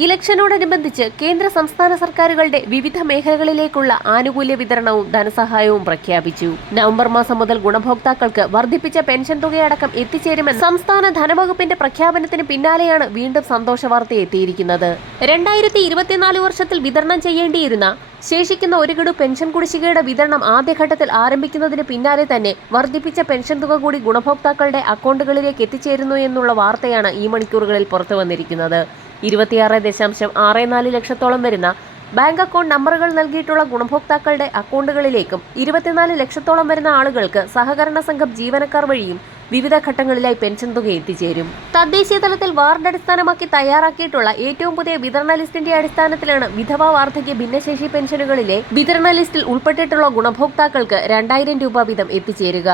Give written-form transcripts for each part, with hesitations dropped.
ഇലക്ഷനോടനുബന്ധിച്ച് കേന്ദ്ര സംസ്ഥാന സർക്കാരുകളുടെ വിവിധ മേഖലകളിലേക്കുള്ള ആനുകൂല്യ വിതരണവും ധനസഹായവും പ്രഖ്യാപിച്ചു. നവംബർ മാസം മുതൽ ഗുണഭോക്താക്കൾക്ക് വർദ്ധിപ്പിച്ച പെൻഷൻ തുകയടക്കം എത്തിച്ചേരുമെന്ന് സംസ്ഥാന ധനവകുപ്പിന്റെ പ്രഖ്യാപനത്തിന് പിന്നാലെയാണ് വീണ്ടും സന്തോഷ വാർത്ത എത്തിയിരിക്കുന്നത്. 2024 വർഷത്തിൽ വിതരണം ചെയ്യേണ്ടിയിരുന്ന ശേഷിക്കുന്ന ഒരു ഗഡു പെൻഷൻ കുടിശ്ശികയുടെ വിതരണം ആദ്യഘട്ടത്തിൽ ആരംഭിക്കുന്നതിന് പിന്നാലെ തന്നെ വർദ്ധിപ്പിച്ച പെൻഷൻ തുക കൂടി ഗുണഭോക്താക്കളുടെ അക്കൗണ്ടുകളിലേക്ക് എത്തിച്ചേരുന്നു എന്നുള്ള വാർത്തയാണ് ഈ മണിക്കൂറുകളിൽ പുറത്തു വന്നിരിക്കുന്നത്. 26.64 ലക്ഷത്തോളം വരുന്ന ബാങ്ക് അക്കൗണ്ട് നമ്പറുകൾ നൽകിയിട്ടുള്ള ഗുണഭോക്താക്കളുടെ അക്കൗണ്ടുകളിലേക്കും 24 ലക്ഷത്തോളം വരുന്ന ആളുകൾക്ക് സഹകരണ സംഘം ജീവനക്കാർ വഴിയും വിവിധ ഘട്ടങ്ങളിലായി പെൻഷൻ തുക എത്തിച്ചേരും. തദ്ദേശീയ തലത്തിൽ വാർഡ് അടിസ്ഥാനമാക്കി തയ്യാറാക്കിയിട്ടുള്ള ഏറ്റവും പുതിയ വിതരണ ലിസ്റ്റിന്റെ അടിസ്ഥാനത്തിലാണ് വിധവാ വാർദ്ധക്യ ഭിന്നശേഷി പെൻഷനുകളിലെ വിതരണ ലിസ്റ്റിൽ ഉൾപ്പെട്ടിട്ടുള്ള ഗുണഭോക്താക്കൾക്ക് 2000 രൂപ വീതം എത്തിച്ചേരുക.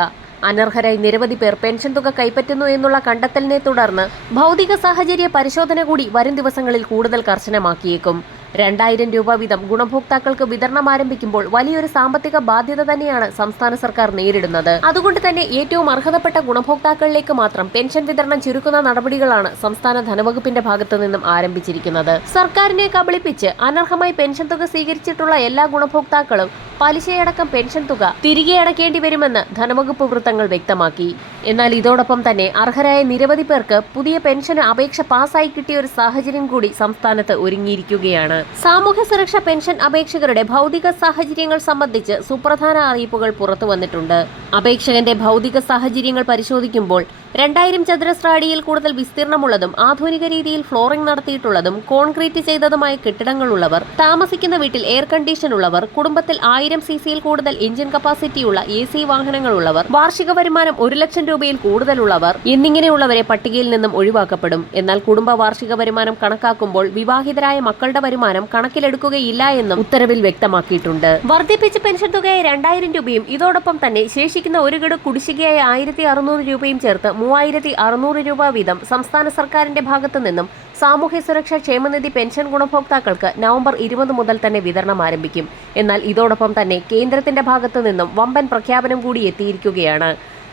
അനർഹരായി നിരവധി പേർ പെൻഷൻ തുക കൈപ്പറ്റുന്നു എന്നുള്ള കണ്ടെത്തലിനെ തുടർന്ന് ഭൗതിക സാഹചര്യ പരിശോധന കൂടി വരും ദിവസങ്ങളിൽ കൂടുതൽ കർശനമാക്കിയേക്കും. 2000 രൂപ വീതം ഗുണഭോക്താക്കൾക്ക് വിതരണം ആരംഭിക്കുമ്പോൾ വലിയൊരു സാമ്പത്തിക ബാധ്യത തന്നെയാണ് സംസ്ഥാന സർക്കാർ നേരിടുന്നത്. അതുകൊണ്ട് തന്നെ ഏറ്റവും അർഹതപ്പെട്ട ഗുണഭോക്താക്കളിലേക്ക് മാത്രം പെൻഷൻ വിതരണം ചുരുക്കുന്ന നടപടികളാണ് സംസ്ഥാന ധനവകുപ്പിന്റെ ഭാഗത്തു നിന്നും ആരംഭിച്ചിരിക്കുന്നത്. സർക്കാരിനെ കബളിപ്പിച്ച് അനർഹമായി പെൻഷൻ തുക സ്വീകരിച്ചിട്ടുള്ള എല്ലാ ഗുണഭോക്താക്കളും പലിശയടക്കം പെൻഷൻ തുക തിരികെ അടയ്ക്കേണ്ടി വരുമെന്ന് ധനവകുപ്പ് വൃത്തങ്ങൾ വ്യക്തമാക്കി. എന്നാൽ ഇതോടൊപ്പം തന്നെ അർഹരായ നിരവധി പേർക്ക് പുതിയ പെൻഷന് അപേക്ഷ പാസ്സായി കിട്ടിയ ഒരു സാഹചര്യം കൂടി സംസ്ഥാനത്ത് ഒരുങ്ങിയിരിക്കുകയാണ്. സാമൂഹ്യ സുരക്ഷാ പെൻഷൻ അപേക്ഷകരുടെ ഭൗതിക സാഹചര്യങ്ങൾ സംബന്ധിച്ച് സുപ്രധാന അറിയിപ്പുകൾ പുറത്തു വന്നിട്ടുണ്ട്. അപേക്ഷകന്റെ ഭൗതിക സാഹചര്യങ്ങൾ പരിശോധിക്കുമ്പോൾ 2000 ചതുരശ്ര അടിയിൽ കൂടുതൽ വിസ്തീർണമുള്ളതും ആധുനിക രീതിയിൽ ഫ്ലോറിംഗ് നടത്തിയിട്ടുള്ളതും കോൺക്രീറ്റ് ചെയ്തതുമായ കെട്ടിടങ്ങളുള്ളവർ, താമസിക്കുന്ന വീട്ടിൽ എയർ കണ്ടീഷൻ ഉള്ളവർ, കുടുംബത്തിൽ 1000 cc കൂടുതൽ എഞ്ചിൻ കപ്പാസിറ്റിയുള്ള AC വാഹനങ്ങളുള്ളവർ, വാർഷിക വരുമാനം 1 ലക്ഷം രൂപയിൽ കൂടുതലുള്ളവർ എന്നിങ്ങനെയുള്ളവരെ പട്ടികയിൽ നിന്നും ഒഴിവാക്കപ്പെടും. എന്നാൽ കുടുംബ വാർഷിക വരുമാനം കണക്കാക്കുമ്പോൾ വിവാഹിതരായ മക്കളുടെ വരുമാനം കണക്കിലെടുക്കുകയില്ല എന്നും ഉത്തരവിൽ വ്യക്തമാക്കിയിട്ടുണ്ട്. വർദ്ധിപ്പിച്ച പെൻഷൻ തുകയായ 2000 രൂപയും ഇതോടൊപ്പം തന്നെ ശേഷിക്കുന്ന ഒരു ഗഡു കുടിശ്ശികയായ 1600 രൂപയും ചേർത്ത് 3600 രൂപ വീതം സംസ്ഥാന സർക്കാരിന്റെ ഭാഗത്തു നിന്നും സാമൂഹ്യ സുരക്ഷാ ക്ഷേമനിധി പെൻഷൻ ഗുണഭോക്താക്കൾക്ക് നവംബർ 20 മുതൽ തന്നെ വിതരണം ആരംഭിക്കും. എന്നാൽ ഇതോടൊപ്പം തന്നെ കേന്ദ്രത്തിന്റെ ഭാഗത്തു നിന്നും വമ്പൻ പ്രഖ്യാപനം കൂടി എത്തിയിരിക്കുകയാണ്.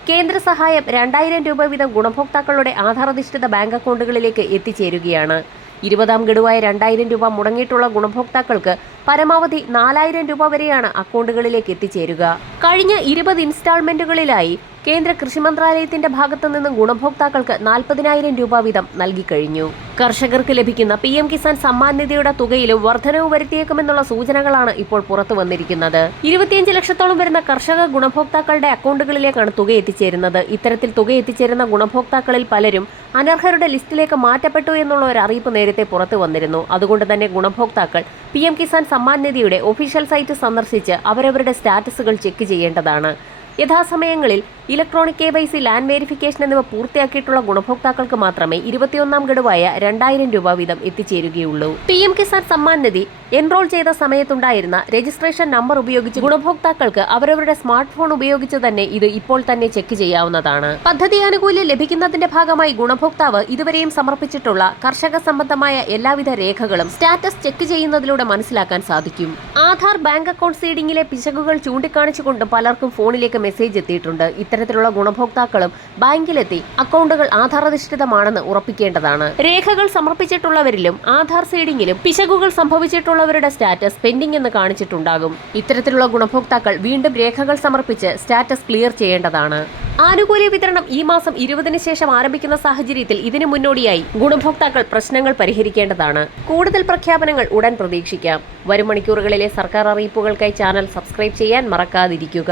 കേന്ദ്ര സഹായം 2000 രൂപ വീതം ഗുണഭോക്താക്കളുടെ ആധാരധിഷ്ഠിത ബാങ്ക് അക്കൗണ്ടുകളിലേക്ക് എത്തിച്ചേരുകയാണ്. 20ാം ഗഡുവായ 2000 രൂപ മുടങ്ങിയിട്ടുള്ള ഗുണഭോക്താക്കൾക്ക് പരമാവധി 4000 രൂപ വരെയാണ് അക്കൗണ്ടുകളിലേക്ക് എത്തിച്ചേരുക. കഴിഞ്ഞ 20 ഇൻസ്റ്റാൾമെന്റുകളിലായി കേന്ദ്ര കൃഷി മന്ത്രാലയത്തിന്റെ ഭാഗത്തു നിന്നും ഗുണഭോക്താക്കൾക്ക് 40,000 രൂപ വീതം നൽകിക്കഴിഞ്ഞു. കർഷകർക്ക് ലഭിക്കുന്ന PM കിസാൻ സമ്മാൻ നിധിയുടെ തുകയിലും വർധനവ് വരുത്തിയേക്കുമെന്നുള്ള സൂചനകളാണ് ഇപ്പോൾ പുറത്തു വന്നിരിക്കുന്നത്. 25 ലക്ഷത്തോളം വരുന്ന കർഷക ഗുണഭോക്താക്കളുടെ അക്കൗണ്ടുകളിലേക്കാണ് തുക എത്തിച്ചേരുന്നത്. ഇത്തരത്തിൽ തുക എത്തിച്ചേരുന്ന ഗുണഭോക്താക്കളിൽ പലരും അനർഹരുടെ ലിസ്റ്റിലേക്ക് മാറ്റപ്പെട്ടു എന്നുള്ള ഒരു അറിയിപ്പ് നേരത്തെ പുറത്തു വന്നിരുന്നു. അതുകൊണ്ട് തന്നെ ഗുണഭോക്താക്കൾ PM കിസാൻ സമ്മാൻ നിധിയുടെ ഒഫീഷ്യൽ സൈറ്റ് സന്ദർശിച്ച് അവരവരുടെ സ്റ്റാറ്റസുകൾ ചെക്ക് ചെയ്യേണ്ടതാണ്. യഥാസമയങ്ങളിൽ ഇലക്ട്രോണിക് KYC, ലാൻഡ് വെരിഫിക്കേഷൻ എന്നിവ പൂർത്തിയാക്കിയിട്ടുള്ള ഗുണഭോക്താക്കൾക്ക് മാത്രമേ 21ാം ഗഡുവായ 2000 രൂപ വീതം എത്തിച്ചേരുകയുള്ളൂ. PM കിസാൻ സമ്മാൻ നിധി എൻറോൾ ചെയ്ത സമയത്തുണ്ടായിരുന്ന രജിസ്ട്രേഷൻ നമ്പർ ഉപയോഗിച്ച് ഗുണഭോക്താക്കൾക്ക് അവരവരുടെ സ്മാർട്ട് ഫോൺ ഉപയോഗിച്ച് തന്നെ ഇത് ഇപ്പോൾ തന്നെ ചെക്ക് ചെയ്യാവുന്നതാണ്. പദ്ധതി ആനുകൂല്യം ലഭിക്കുന്നതിന്റെ ഭാഗമായി ഗുണഭോക്താവ് ഇതുവരെയും സമർപ്പിച്ചിട്ടുള്ള കർഷക സംബന്ധമായ എല്ലാവിധ രേഖകളും സ്റ്റാറ്റസ് ചെക്ക് ചെയ്യുന്നതിലൂടെ മനസ്സിലാക്കാൻ സാധിക്കും. ആധാർ ബാങ്ക് അക്കൗണ്ട് സീഡിംഗിലെ പിശകുകൾ ചൂണ്ടിക്കാണിച്ചുകൊണ്ട് പലർക്കും ഫോണിലേക്ക് മെസ്സേജ് എത്തിയിട്ടുണ്ട്. ഇത്തരത്തിലുള്ള ഗുണഭോക്താക്കളും ബാങ്കിലെത്തി അക്കൗണ്ടുകൾ ആധാരധിഷ്ഠിതമാണെന്ന് ഉറപ്പിക്കേണ്ടതാണ്. രേഖകൾ സമർപ്പിച്ചിട്ടുള്ളവരിലും ആധാർ സീഡിംഗിലും പിശകുകൾ സംഭവിച്ചിട്ടുള്ളവരുടെ സ്റ്റാറ്റസ് പെൻഡിംഗ് എന്ന് കാണിച്ചിട്ടുണ്ടാകും. ഇത്തരത്തിലുള്ള ഗുണഭോക്താക്കൾ വീണ്ടും രേഖകൾ സമർപ്പിച്ച് സ്റ്റാറ്റസ് ക്ലിയർ ചെയ്യേണ്ടതാണ്. ആനുകൂല്യ വിതരണം ഈ മാസം 20-ന് ശേഷം ആരംഭിക്കുന്ന സാഹചര്യത്തിൽ ഇതിനു മുന്നോടിയായി ഗുണഭോക്താക്കൾ പ്രശ്നങ്ങൾ പരിഹരിക്കേണ്ടതാണ്. കൂടുതൽ പ്രഖ്യാപനങ്ങൾ ഉടൻ പ്രതീക്ഷിക്കാം. വരും മണിക്കൂറുകളിലെ സർക്കാർ അറിയിപ്പുകൾക്കായി ചാനൽ സബ്സ്ക്രൈബ് ചെയ്യാൻ മറക്കാതിരിക്കുക.